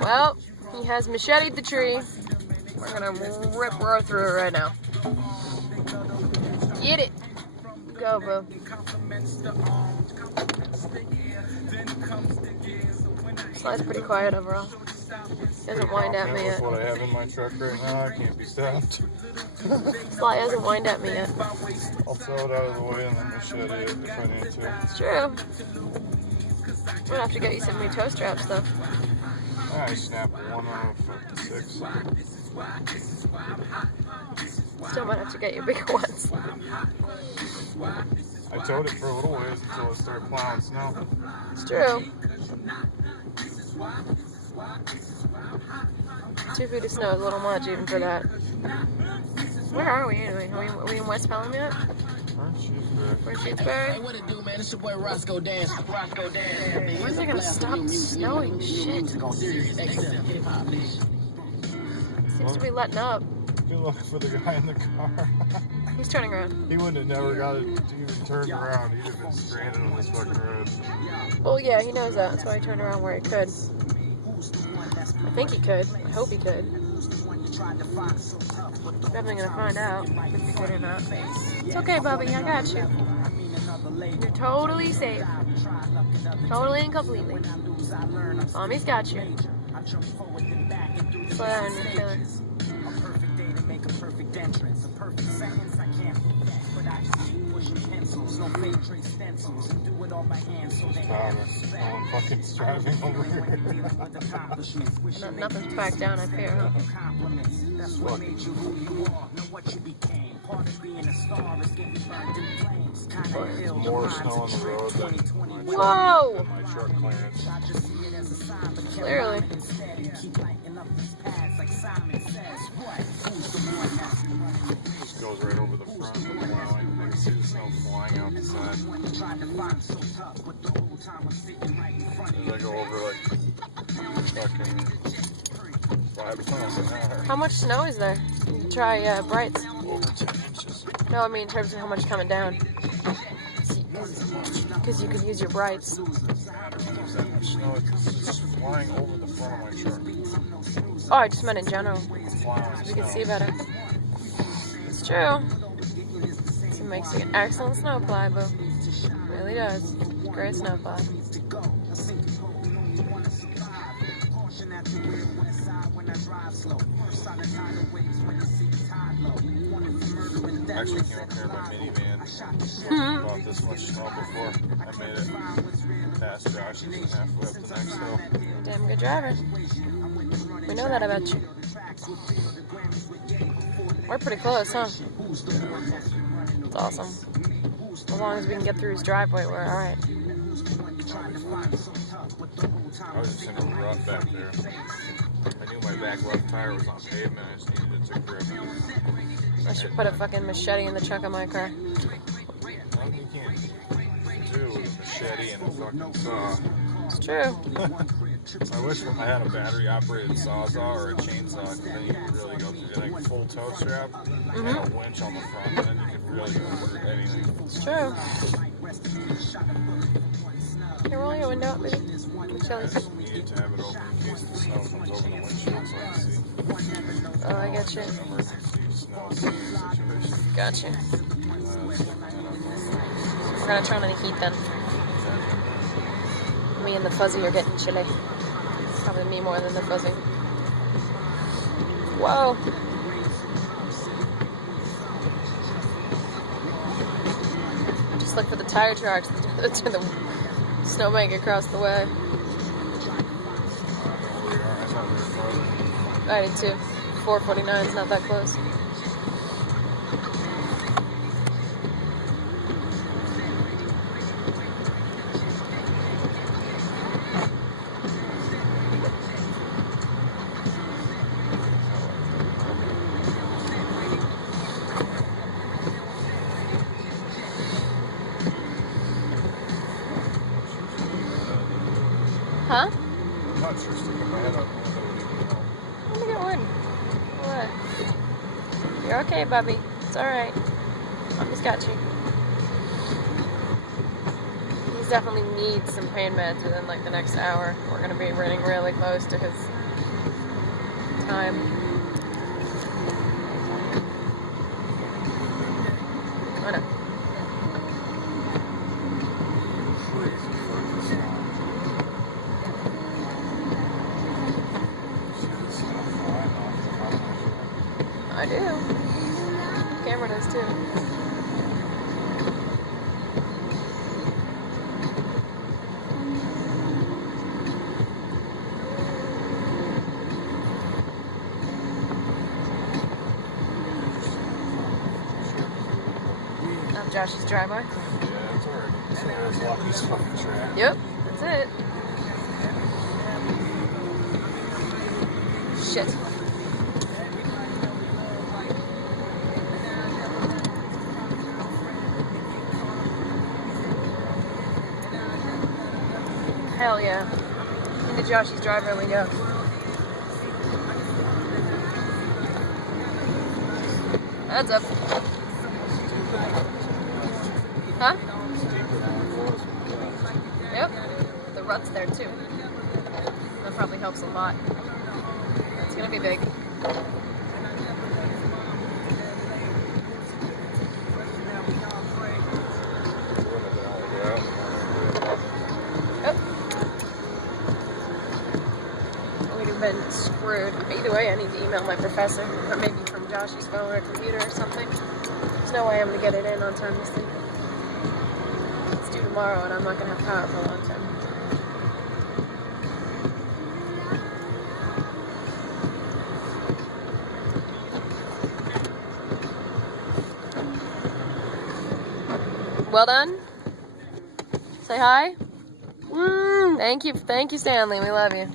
Well, he has macheted the tree. We're gonna rip roar through it right now. Get it. Go, boo. Sly's pretty quiet overall. Doesn't whine at me yet. What I have in my truck right now, I can't be stopped. Sly hasn't whined at me yet. I'll throw it out of the way and then machete it if I need to. It's true. I'm gonna have to get you some new toe straps though. I snapped one out of 56. Still might have to get you bigger ones. I towed it for a little ways until it started plowing snow. It's true. 2 feet of snow is a little much even for that. Where are we anyway? Are we in West Pelham yet? We're in Shadesbury. Hey, what it do, man? It's your boy Roscoe Dance. Roscoe Dance. When's it gonna stop snowing? Shit. Seems to be letting up. Good luck for the guy in the car. He's turning around. He wouldn't have never got it to even turn around. He'd have been stranded on this fucking road. Well, yeah, he knows that. That's why he turned around where he could. I think he could. I hope he could. Definitely gonna find out if he could or not. It's okay, Bubby. I got you. You're totally safe. Totally and completely. Mommy's got you. Slow down, you killer. Fucking driving over here. Nothing's back down up here, huh? There's more snow on the road than Whoa! my truck clearance. Clearly. Just goes right over the front of the plowing. I can see the snow flying out the side. As I go over like fucking 5 miles an hour. How much snow is there? You can try Brights. Over 10 inches. No, I mean in terms of how much coming down. Because you could use your Brights. I don't use that much snow. It's just flying over the front of my truck. Oh, I just meant in general. Plowing You can snow. see better. It's true. It makes you an excellent snowplow, boo. It really does. Great snowplow. I actually came up here in my minivan. Bought this much snow before I made it past Josh's and halfway up the next hill. Damn good driver. We know that about you. We're pretty close, huh? It's awesome. As long as we can get through his driveway, we're alright. I was just in a rut back there. I knew my back left tire was on pavement. I just needed it to grip. I should put a fucking machete in the trunk of my car. Nothing you can't do with a machete and a fucking saw. It's true. I wish I had a battery-operated sawzall or a chainsaw, because then you could really go through like a full tow strap and a winch on the front, and then you could really go through anything. It's true. Can you roll your window up, baby? Chili. You need to have it open in case the snow comes over the windshield so I can see. Oh, I got you. Emergency snow situation. Got you. We're gonna turn on the heat then. Me and the fuzzy are getting chilly. Probably me more than the fuzzy. Whoa. Just look for the tire tracks to the snowbank across the way. I did too. 449 is not that close. Huh? I'm not sure sticking my head out the window would even help. Let me get one. What? You're okay, Bubby. It's alright. Mommy's got you. definitely needs some pain meds within like the next hour. We're gonna be running really close to his time. I know. I do. Camera does too. I'm Josh's driveway. Yeah, it's alright. It's Lucky's fucking track. Yep, that's it. Shit. Hell yeah. Into Josh's driveway we go. Heads up. Huh? Yep. The rut's there too. That probably helps a lot. It's gonna be big. We'd have been screwed. Either way, I need to email my professor, or maybe from Josh's phone or computer or something. There's no way I'm gonna get it in on time this thing. It's due tomorrow, and I'm not gonna have power for a long time. Well done. Say hi. Thank you, Stanley. We love you.